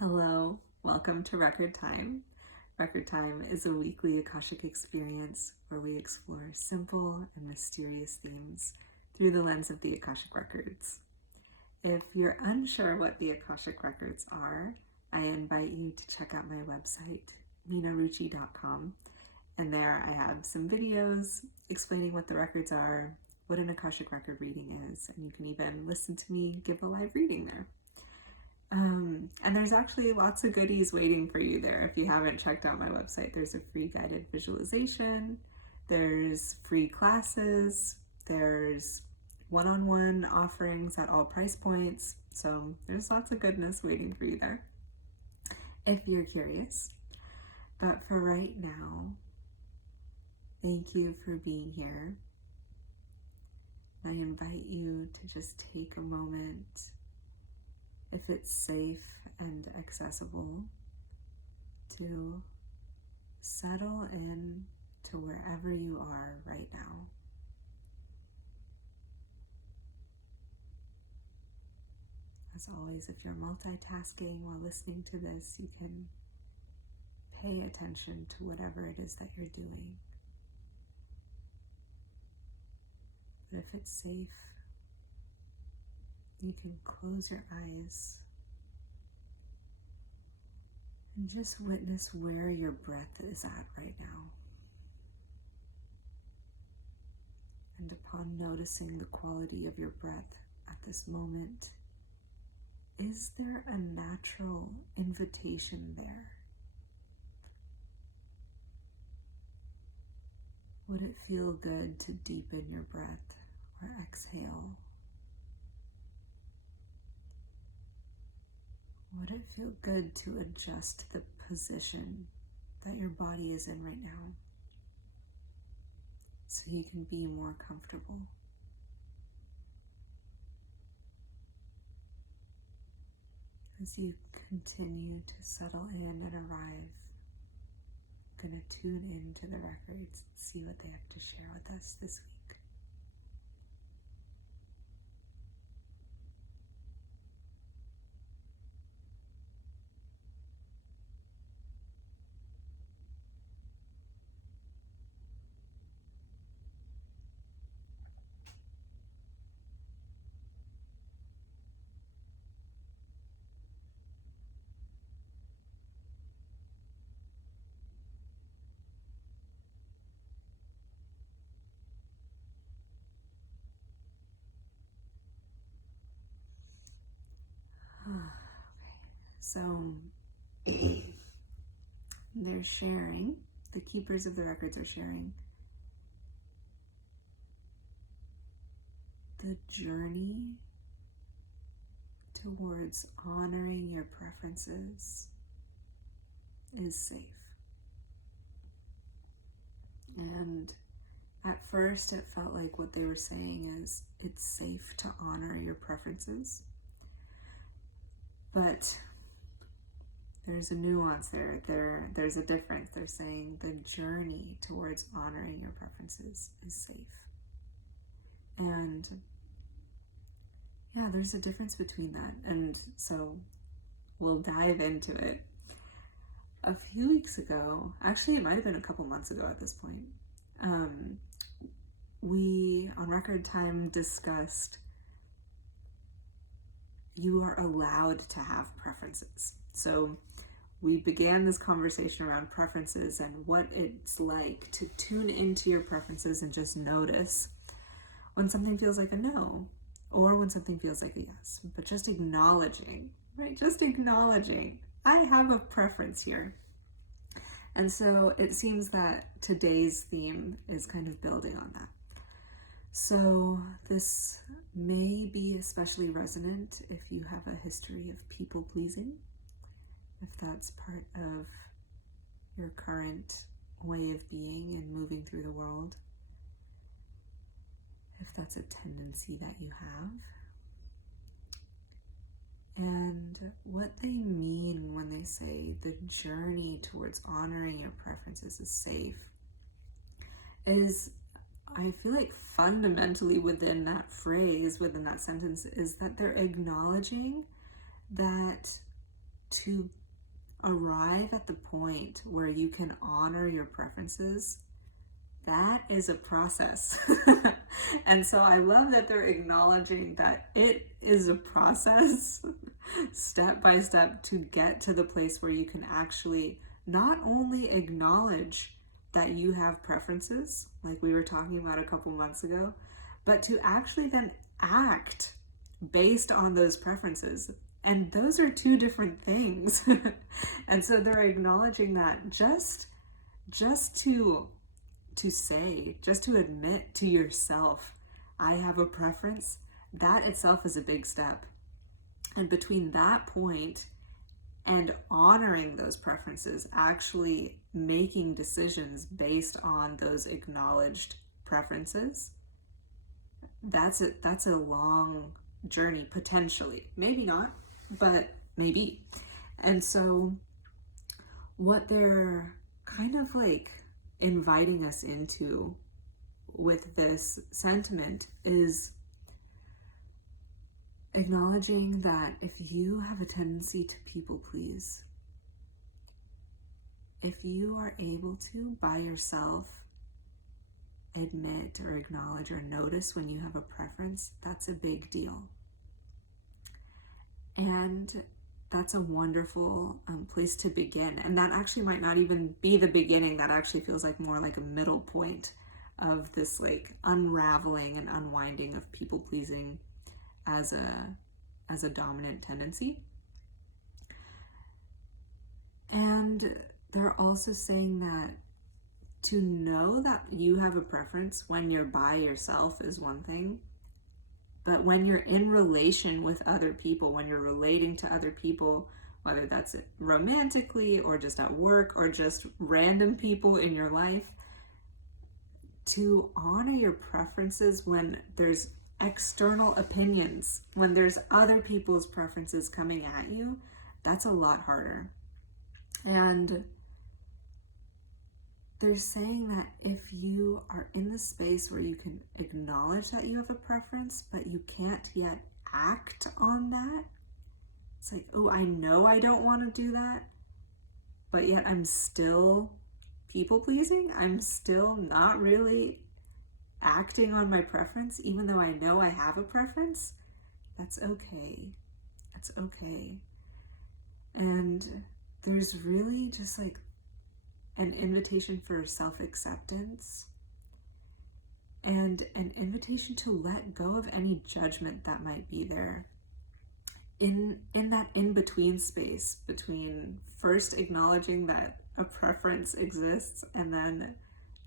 Hello, welcome to Record Time. Record Time is a weekly Akashic experience where we explore simple and mysterious themes through the lens of the Akashic Records. If you're unsure what the Akashic Records are, I invite you to check out my website, minaruchi.com, and there I have some videos explaining what the records are, what an Akashic Record reading is, and you can even listen to me give a live reading there. And there's actually lots of goodies waiting for you there. If you haven't checked out my website, there's a free guided visualization, there's free classes, there's one-on-one offerings at all price points. So there's lots of goodness waiting for you there if you're curious. But for right now, thank you for being here. I invite you to just take a moment, if it's safe and accessible, to settle in to wherever you are right now. As always, if you're multitasking while listening to this, you can pay attention to whatever it is that you're doing. But if it's safe, you can close your eyes and just witness where your breath is at right now. And upon noticing the quality of your breath at this moment, is there a natural invitation there? Would it feel good to deepen your breath or exhale? Would it feel good to adjust the position that your body is in right now so you can be more comfortable? As you continue to settle in and arrive, I'm going to tune into the records and see what they have to share with us this week. So they're sharing, the keepers of the records are sharing the journey towards honoring your preferences is safe. And at first it felt like what they were saying is it's safe to honor your preferences. But there's a nuance there. There's a difference. They're saying the journey towards honoring your preferences is safe. And yeah, there's a difference between that. And so we'll dive into it. A few weeks ago, actually it might have been a couple months ago at this point, we on Record Time discussed you are allowed to have preferences. So we began this conversation around preferences and what it's like to tune into your preferences and just notice when something feels like a no or when something feels like a yes, but just acknowledging, right? Just acknowledging, I have a preference here. And so it seems that today's theme is kind of building on that. So this may be especially resonant if you have a history of people pleasing, if that's part of your current way of being and moving through the world, if that's a tendency that you have. And what they mean when they say the journey towards honoring your preferences is safe is, I feel like fundamentally within that phrase, within that sentence, is that they're acknowledging that to arrive at the point where you can honor your preferences, that is a process. And so I love that they're acknowledging that it is a process, step by step, to get to the place where you can actually not only acknowledge that you have preferences, like we were talking about a couple months ago, but to actually then act based on those preferences. And those are two different things. And so they're acknowledging that just to say, just to admit to yourself, I have a preference, that itself is a big step. And between that point and honoring those preferences, actually making decisions based on those acknowledged preferences, that's a long journey, potentially. Maybe not, but maybe. And so what they're kind of like inviting us into with this sentiment is acknowledging that if you have a tendency to people please, if you are able to, by yourself, admit or acknowledge or notice when you have a preference, that's a big deal. And that's a wonderful place to begin. And that actually might not even be the beginning. That actually feels like more like a middle point of this like unraveling and unwinding of people pleasing as a dominant tendency. And they're also saying that to know that you have a preference when you're by yourself is one thing, but when you're in relation with other people, when you're relating to other people, whether that's romantically or just at work or just random people in your life, to honor your preferences when there's external opinions, when there's other people's preferences coming at you, that's a lot harder. And they're saying that if you are in the space where you can acknowledge that you have a preference, but you can't yet act on that, it's like, oh, I know I don't want to do that, but yet I'm still people pleasing. I'm still not really acting on my preference, even though I know I have a preference. That's okay. That's okay. And there's really just like an invitation for self-acceptance and an invitation to let go of any judgment that might be there in that in-between space between first acknowledging that a preference exists and then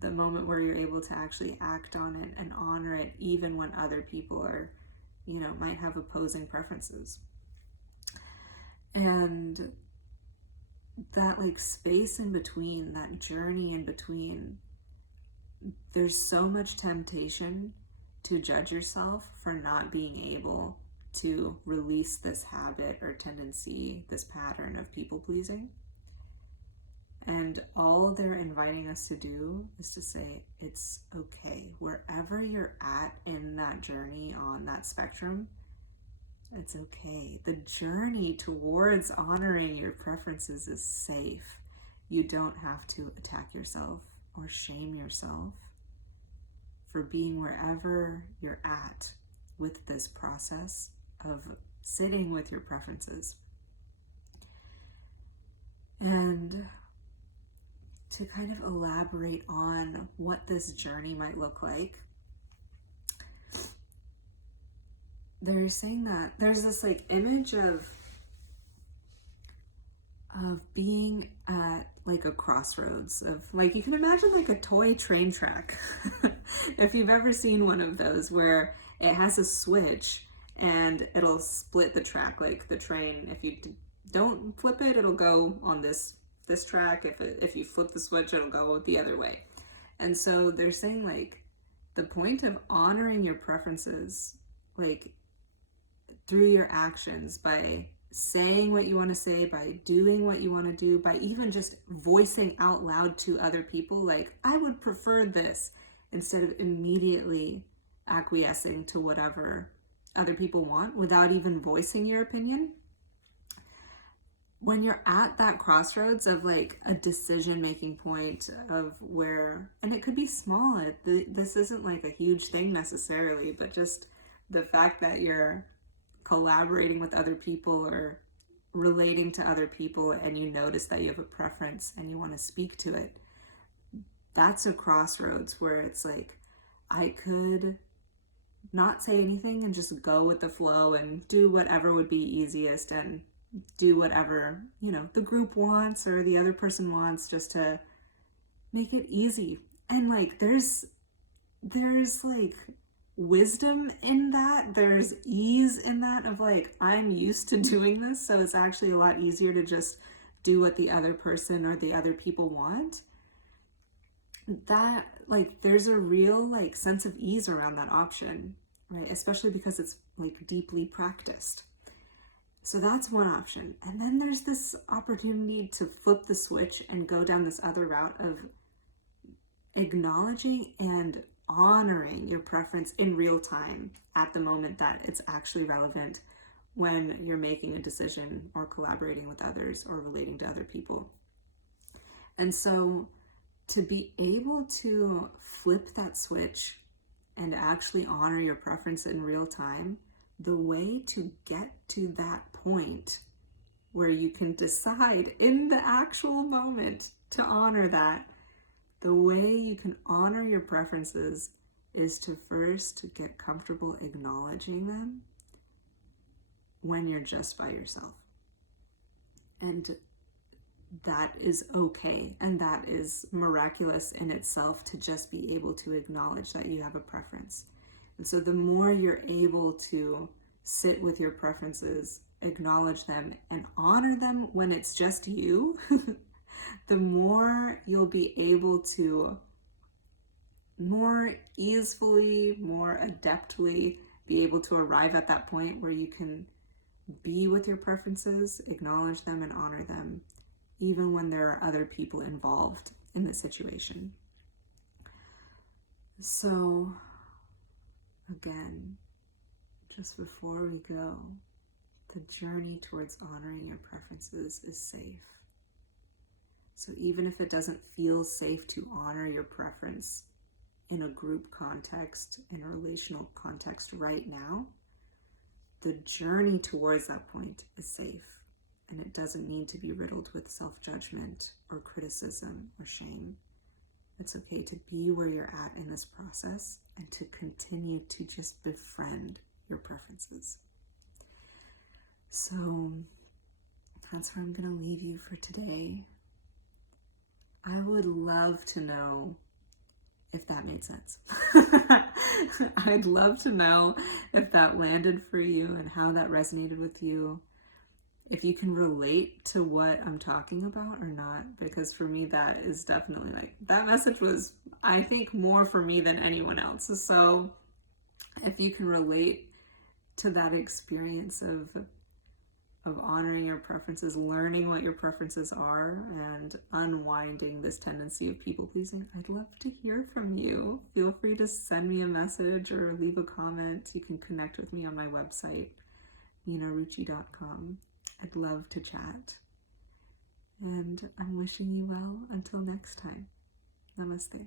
the moment where you're able to actually act on it and honor it even when other people are, might have opposing preferences. And that like space in between, that journey in between, there's so much temptation to judge yourself for not being able to release this habit or tendency, this pattern of people pleasing. And all they're inviting us to do is to say, it's okay. Wherever you're at in that journey on that spectrum, it's okay. The journey towards honoring your preferences is safe. You don't have to attack yourself or shame yourself for being wherever you're at with this process of sitting with your preferences. And to kind of elaborate on what this journey might look like, they're saying that there's this like image of being at like a crossroads of like, you can imagine like a toy train track. If you've ever seen one of those where it has a switch and it'll split the track, like the train, if you don't flip it, it'll go on this track. If you flip the switch, it'll go the other way. And so they're saying like the point of honoring your preferences, like through your actions, by saying what you want to say, by doing what you want to do, by even just voicing out loud to other people, like, I would prefer this, instead of immediately acquiescing to whatever other people want without even voicing your opinion. when you're at that crossroads of like a decision making point of where, and it could be small, this isn't like a huge thing necessarily, but just the fact that you're collaborating with other people or relating to other people and you notice that you have a preference and you want to speak to it, that's a crossroads where it's like, I could not say anything and just go with the flow and do whatever would be easiest and do whatever, the group wants or the other person wants, just to make it easy. And like there's like wisdom in that, there's ease in that, of like, I'm used to doing this, so it's actually a lot easier to just do what the other person or the other people want. That, like, there's a real like sense of ease around that option, right? Especially because it's like deeply practiced. So that's one option. And then there's this opportunity to flip the switch and go down this other route of acknowledging and honoring your preference in real time at the moment that it's actually relevant when you're making a decision or collaborating with others or relating to other people. And so to be able to flip that switch and actually honor your preference in real time, the way to get to that point where you can decide in the actual moment to honor that, the way you can honor your preferences is to first get comfortable acknowledging them when you're just by yourself. And that is okay. And that is miraculous in itself, to just be able to acknowledge that you have a preference. And so the more you're able to sit with your preferences, acknowledge them, and honor them when it's just you, the more you'll be able to more easily, more adeptly be able to arrive at that point where you can be with your preferences, acknowledge them, and honor them, even when there are other people involved in the situation. So, again, just before we go, the journey towards honoring your preferences is safe. So even if it doesn't feel safe to honor your preference in a group context, in a relational context right now, the journey towards that point is safe. And it doesn't need to be riddled with self-judgment or criticism or shame. It's okay to be where you're at in this process and to continue to just befriend your preferences. So that's where I'm going to leave you for today. I would love to know if that made sense. I'd love to know if that landed for you and how that resonated with you. If you can relate to what I'm talking about or not, because for me, that is definitely like, that message was, I think, more for me than anyone else. So if you can relate to that experience of honoring your preferences, learning what your preferences are, and unwinding this tendency of people pleasing, I'd love to hear from you. Feel free to send me a message or leave a comment. You can connect with me on my website, ninarucci.com. I'd love to chat. And I'm wishing you well until next time. Namaste.